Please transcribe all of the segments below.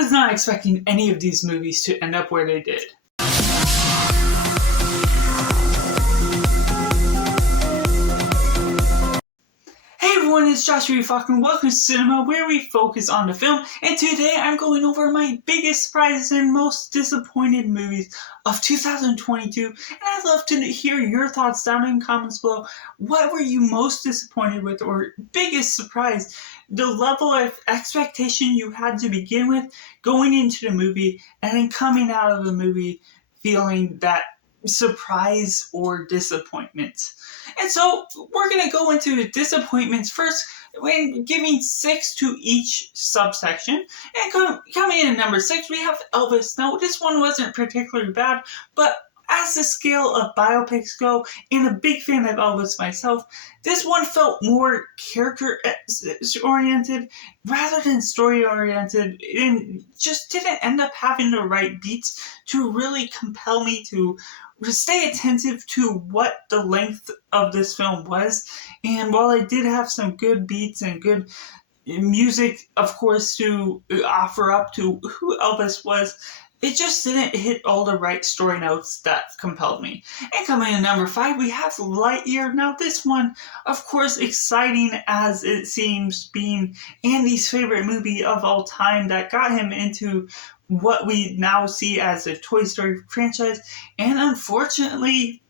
was not expecting any of these movies to end up where they did. Hey everyone, it's Joshua Faulkner. Welcome to Cinema, where we focus on the film, and today I'm going over my biggest surprises and most disappointed movies of 2022, and I'd love to hear your thoughts down in the comments below. What were you most disappointed with, or biggest surprise? The level of expectation you had to begin with going into the movie, and then coming out of the movie feeling that surprise or disappointment. And so we're going to go into the disappointments first, when giving 6 to each subsection. And coming in at number 6, we have Elvis. Now, this one wasn't particularly bad, but as the scale of biopics go, and a big fan of Elvis myself, this one felt more character-oriented rather than story-oriented, and just didn't end up having the right beats to really compel me to stay attentive to what the length of this film was. And while I did have some good beats and good music, of course, to offer up to who Elvis was, it just didn't hit all the right story notes that compelled me. And coming in number 5, we have Lightyear. Now this one, of course, exciting as it seems, being Andy's favorite movie of all time that got him into what we now see as a Toy Story franchise. And unfortunately,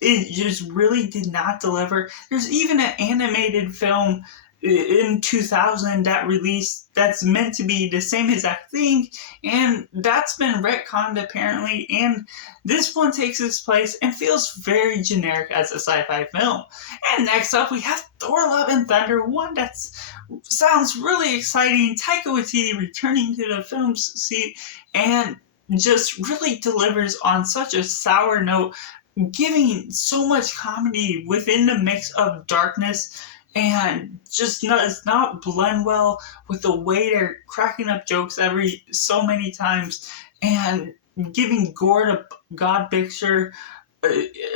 it just really did not deliver. There's even an animated film in 2000 that released that's meant to be the same exact thing, and that's been retconned apparently, and this one takes its place and feels very generic as a sci-fi film. And next up we have Thor Love and Thunder, one that sounds really exciting. Taika Waititi returning to the film's seat and just really delivers on such a sour note, giving so much comedy within the mix of darkness, and just does not blend well with the way they're cracking up jokes every so many times, and giving Gore the God picture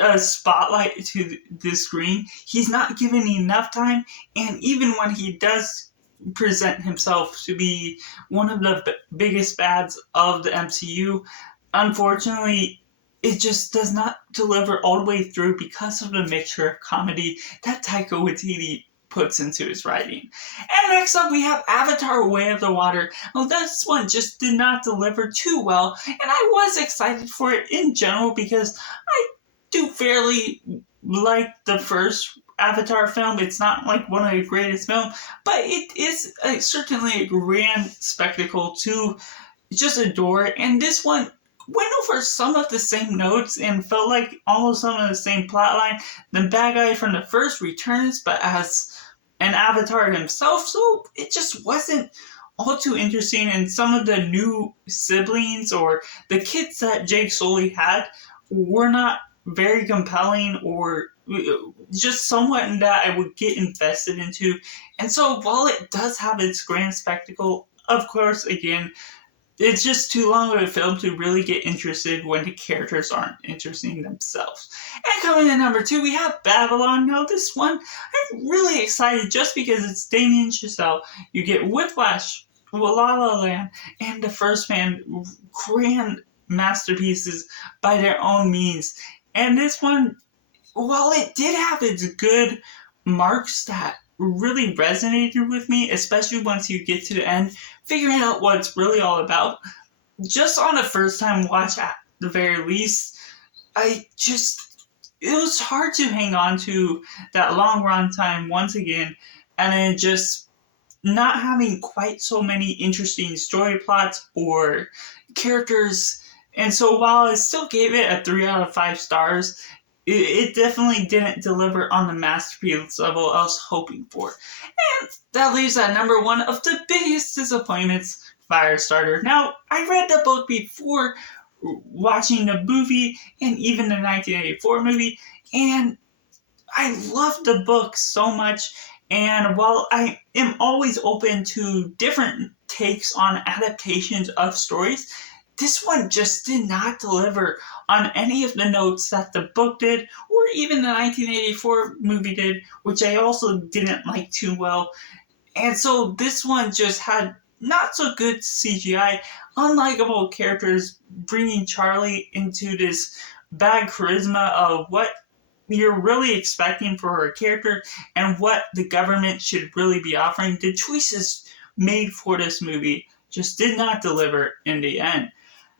a spotlight to the screen. He's not given enough time, and even when he does present himself to be one of the biggest bads of the MCU, unfortunately, it just does not deliver all the way through because of the mixture of comedy that Taika Waititi puts into his writing. And next up we have Avatar: Way of the Water. Well, this one just did not deliver too well, and I was excited for it in general because I do fairly like the first Avatar film. It's not like one of the greatest films, but it is certainly a grand spectacle to just adore, and this one went over some of the same notes and felt like almost some of the same plotline. The bad guy from the first returns, but as an Avatar himself, so it just wasn't all too interesting. And some of the new siblings or the kids that Jake Sully had were not very compelling, or just someone that I would get invested into. And so while it does have its grand spectacle, of course, again, it's just too long of a film to really get interested when the characters aren't interesting themselves. And coming in at number 2, we have Babylon. Now this one, I'm really excited just because it's Damien Chazelle. You get Whiplash, La La Land, and The First Man, grand masterpieces by their own means. And this one, while it did have its good marks that really resonated with me, especially once you get to the end, figuring out what it's really all about, just on a first time watch at the very least, it was hard to hang on to that long run time once again, and then just not having quite so many interesting story plots or characters. And so while I still gave it a 3 out of 5 stars, it definitely didn't deliver on the masterpiece level I was hoping for. And that leaves at number 1 of the biggest disappointments, Firestarter. Now, I read the book before watching the movie and even the 1984 movie, and I loved the book so much. And while I am always open to different takes on adaptations of stories, this one just did not deliver on any of the notes that the book did, or even the 1984 movie did, which I also didn't like too well. And so this one just had not so good CGI, unlikable characters, bringing Charlie into this bad charisma of what you're really expecting for her character and what the government should really be offering. The choices made for this movie just did not deliver in the end.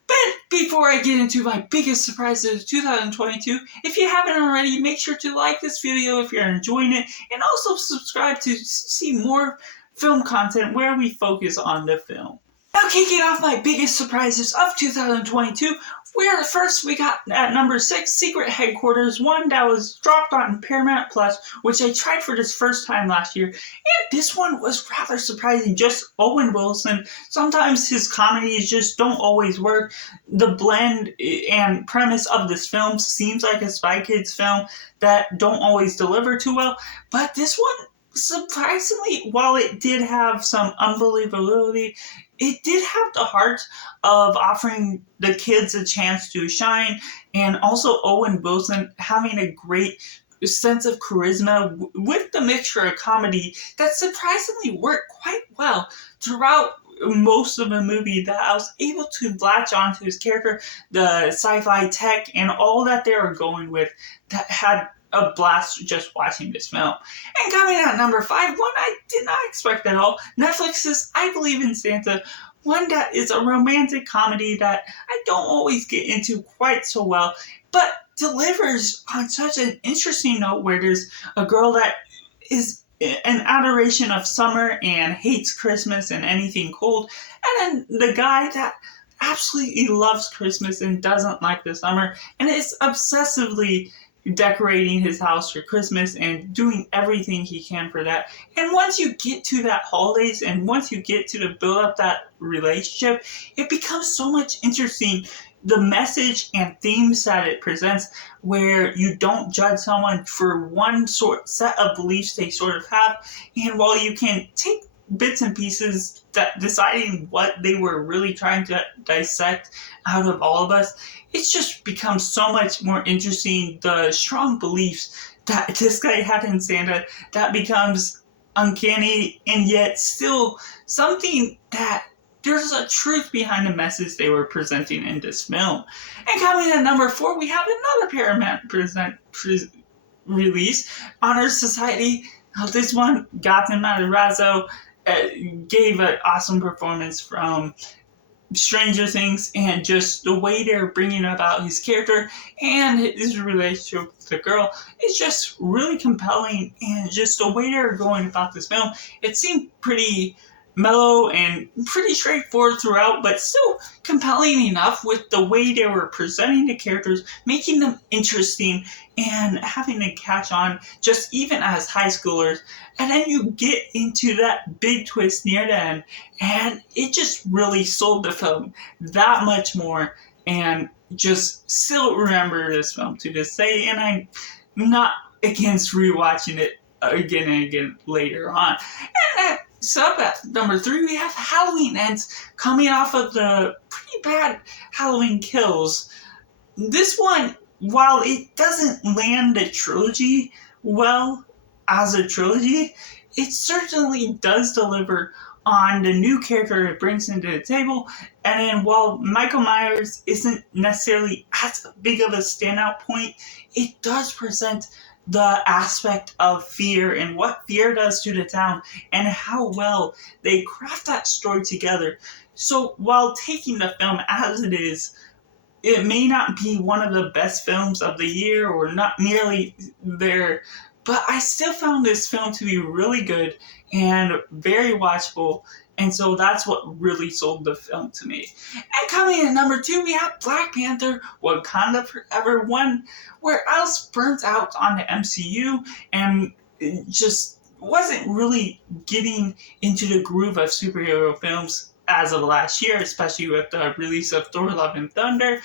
But before I get into my biggest surprises of 2022, if you haven't already, make sure to like this video if you're enjoying it, and also subscribe to see more film content where we focus on the film. Now, kicking off my biggest surprises of 2022, where first we got at number 6, Secret Headquarters, one that was dropped on Paramount Plus, which I tried for this first time last year, and this one was rather surprising. Just Owen Wilson, sometimes his comedies just don't always work. The blend and premise of this film seems like a Spy Kids film that don't always deliver too well, but this one, surprisingly, while it did have some unbelievability, it did have the heart of offering the kids a chance to shine, and also Owen Wilson having a great sense of charisma with the mixture of comedy that surprisingly worked quite well throughout most of the movie, that I was able to latch onto his character, the sci-fi tech, and all that they were going with, that had a blast just watching this film. And coming at number 5, one I did not expect at all, Netflix's I Believe in Santa, one that is a romantic comedy that I don't always get into quite so well, but delivers on such an interesting note, where there's a girl that is an adoration of summer and hates Christmas and anything cold, and then the guy that absolutely loves Christmas and doesn't like the summer and is obsessively decorating his house for Christmas and doing everything he can for that. And once you get to that holidays, and once you get to the build up that relationship, it becomes so much interesting, the message and themes that it presents, where you don't judge someone for one set of beliefs they sort of have, and while you can take bits and pieces that deciding what they were really trying to dissect out of all of us, it's just becomes so much more interesting. The strong beliefs that this guy had in Santa, that becomes uncanny, and yet still something that there's a truth behind the message they were presenting in this film. And coming at number 4, we have another Paramount release, Honor Society. Now, this one, Gaten Matarazzo gave an awesome performance from Stranger Things, and just the way they're bringing about his character and his relationship with the girl is just really compelling, and just the way they're going about this film, it seemed pretty mellow and pretty straightforward throughout, but still compelling enough with the way they were presenting the characters, making them interesting, and having to catch on just even as high schoolers. And then you get into that big twist near the end, and it just really sold the film that much more, and just still remember this film to this day, and I'm not against rewatching it again and again later on. And so at number 3, we have Halloween Ends, coming off of the pretty bad Halloween Kills. This one, while it doesn't land the trilogy well as a trilogy, it certainly does deliver on the new character it brings into the table. And then while Michael Myers isn't necessarily as big of a standout point, it does present the aspect of fear and what fear does to the town, and how well they craft that story together. So while taking the film as it is, it may not be one of the best films of the year, or not nearly there, but I still found this film to be really good and very watchable, and so that's what really sold the film to me. And coming in at number 2, we have Black Panther, Wakanda Forever, one where I was burnt out on the MCU and just wasn't really getting into the groove of superhero films as of last year, especially with the release of Thor: Love and Thunder.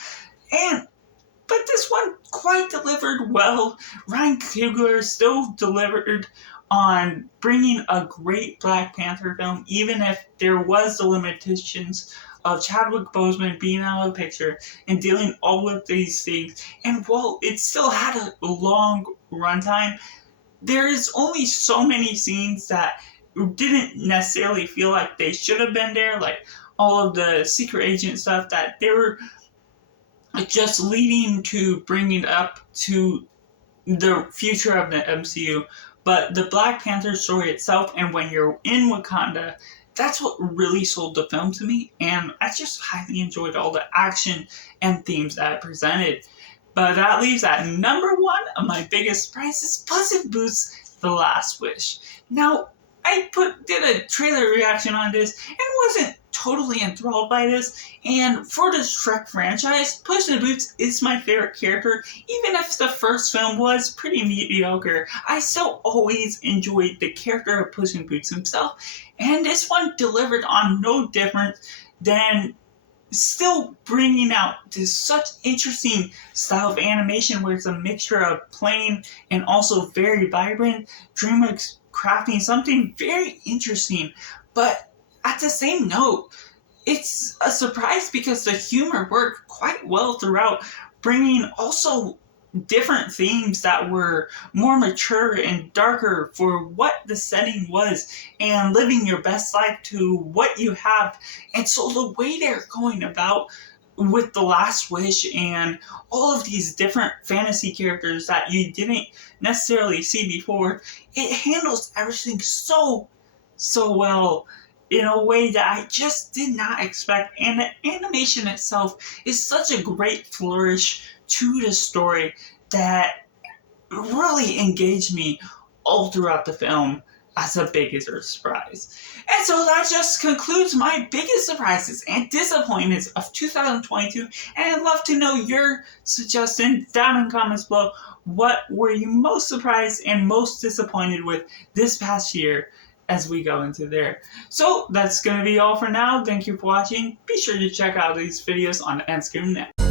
But this one quite delivered well. Ryan Coogler still delivered on bringing a great Black Panther film, even if there was the limitations of Chadwick Boseman being out of the picture and dealing all with these things. And while it still had a long runtime, there is only so many scenes that didn't necessarily feel like they should have been there, like all of the secret agent stuff that they were just leading to bringing up to the future of the MCU. But the Black Panther story itself, and when you're in Wakanda, that's what really sold the film to me, and I just highly enjoyed all the action and themes that it presented. But that leaves at number one of my biggest surprises, Puss in Boots: The Last Wish. Now, I did a trailer reaction on this and wasn't totally enthralled by this. And for the Shrek franchise, Puss in Boots is my favorite character. Even if the first film was pretty mediocre, I still always enjoyed the character of Puss in Boots himself. And this one delivered on no different than still bringing out this such interesting style of animation where it's a mixture of plain and also very vibrant. DreamWorks crafting something very interesting, but at the same note, it's a surprise because the humor worked quite well throughout, bringing also different themes that were more mature and darker for what the setting was, and living your best life to what you have. And so the way they're going about with The Last Wish and all of these different fantasy characters that you didn't necessarily see before, it handles everything so well in a way that I just did not expect. And the animation itself is such a great flourish to the story that really engaged me all throughout the film as a biggest surprise. And so that just concludes my biggest surprises and disappointments of 2022. And I'd love to know your suggestions down in the comments below. What were you most surprised and most disappointed with this past year as we go into there? So that's going to be all for now. Thank you for watching. Be sure to check out these videos on the Endscreen Net.